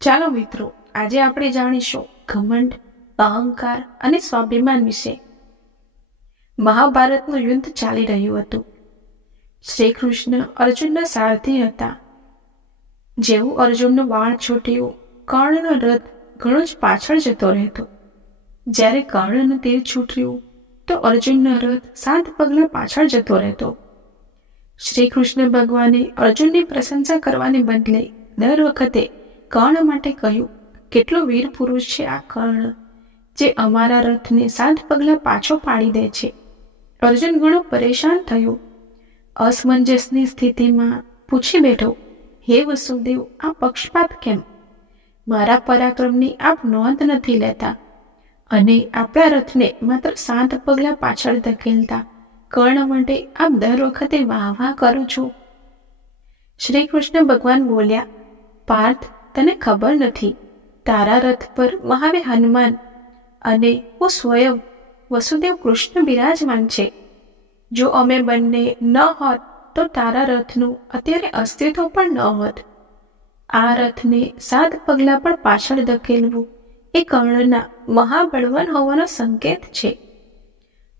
ચાલો મિત્રો, આજે આપણે જાણીશું ઘમંડ, અહંકાર અને સ્વાભિમાન વિશે. મહાભારતનું યુદ્ધ ચાલી રહ્યું હતું. શ્રી કૃષ્ણ અર્જુનના સારથી હતા. જેવું અર્જુનનું બાણ છૂટ્યું, કર્ણનો રથ ઘણો જ પાછળ જતો રહેતો. જ્યારે કર્ણનું તીર છૂટ્યું, તો અર્જુનનો રથ સાત પગલા પાછળ જતો રહેતો. શ્રી કૃષ્ણ ભગવાને અર્જુનની પ્રશંસા કરવાને બદલે દર વખતે કર્ણ માટે કહ્યું, કેટલો વીર પુરુષ છે આ કર્ણ જે અમારા રથને સાત પગલા પાછો પાડી દે છે. અર્જુન ઘણો પરેશાન થયો. અસમંજસની સ્થિતિમાં પૂછી બેઠો, હે વસુદેવ, આ પક્ષપાત કેમ? મારા પરાક્રમની આપ નોંધ નથી લેતા. અને આપણા રથને માત્ર સાત પગલા પાછળ ધકેલતા કર્ણ માટે આપ દર વખતે વાહ વાહ કરો છો. શ્રી કૃષ્ણ ભગવાન બોલ્યા, પાર્થ તને ખબર નથી. તારા રથ પર મહાવીર હનુમાન અને હું સ્વયં વસુદેવ કૃષ્ણ બિરાજમાન છે. જો અમે બંને ન હોત, તો તારા રથનું અત્યારે અસ્તિત્વ પણ ન હોત. આ રથને સાત પગલાં પણ પાછળ ધકેલવું એ કર્ણના મહાબળવાન હોવાનો સંકેત છે.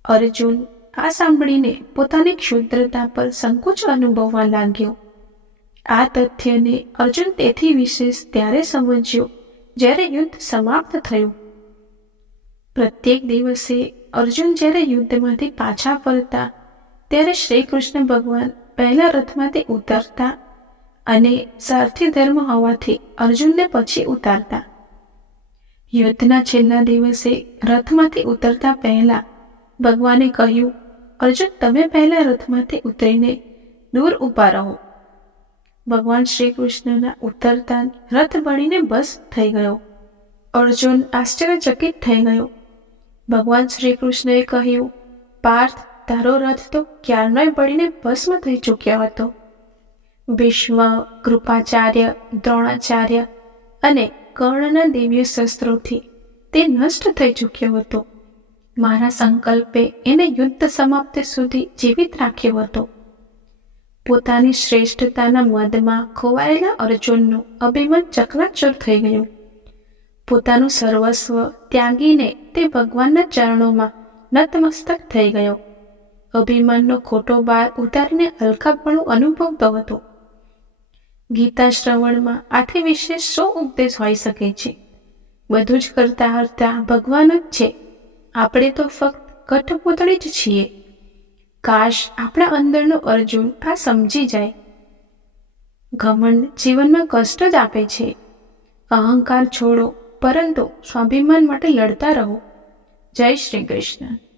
અર્જુન આ સાંભળીને પોતાની ક્ષુદ્રતા પર સંકોચ અનુભવવા લાગ્યો. આ તથ્યને અર્જુન તેથી વિશેષ ત્યારે સમજ્યો, જ્યારે યુદ્ધ સમાપ્ત થયું. પ્રત્યેક દિવસે અર્જુન જ્યારે યુદ્ધમાંથી પાછા ફરતા, ત્યારે શ્રી કૃષ્ણ ભગવાન પહેલા રથમાંથી ઉતરતા અને સારથી ધર્મ હોવાથી અર્જુનને પછી ઉતારતા. યુદ્ધના છેલ્લા દિવસે રથમાંથી ઉતરતા પહેલા ભગવાને કહ્યું, અર્જુન, તમે પહેલા રથમાંથી ઉતરીને દૂર ઊભા રહો. ભગવાન શ્રી કૃષ્ણના ઉતરતા રથ બળીને બસ થઈ ગયો. અર્જુન આશ્ચર્યચકિત થઈ ગયો. ભગવાન શ્રી કૃષ્ણએ કહ્યું, પાર્થ, તારો રથ તો ક્યારનોય બળીને ભસ્મ થઈ ચૂક્યો હતો. ભીષ્મ, કૃપાચાર્ય, દ્રોણાચાર્ય અને કર્ણના દિવ્ય શસ્ત્રોથી તે નષ્ટ થઈ ચૂક્યો હતો. મારા સંકલ્પે એને યુદ્ધ સમાપ્તિ સુધી જીવિત રાખ્યો હતો. પોતાની શ્રેષ્ઠતાના મદમાં ખોવાયેલા અર્જુનનું અભિમત ચકનાચૂર થઈ ગયું. પોતાનું સર્વસ્વ ત્યાગીને તે ભગવાનના ચરણોમાં નતમસ્તક થઈ ગયો. અભિમાનનો ખોટો બાર ઉતારીને હલકાપણું અનુભવતો હતો. ગીતા શ્રવણમાં આથી વિશેષ શો ઉપદેશ હોઈ શકે છે. બધું જ કરતા હરતા ભગવાન જ છે. આપણે તો ફક્ત કઠપૂતળી જ છીએ. કાશ આપણા અંદરનો અર્જુન આ સમજી જાય. ઘમંડ જીવનમાં કષ્ટ જ આપે છે. અહંકાર છોડો, પરંતુ સ્વાભિમાન માટે લડતા રહો. જય શ્રી કૃષ્ણ.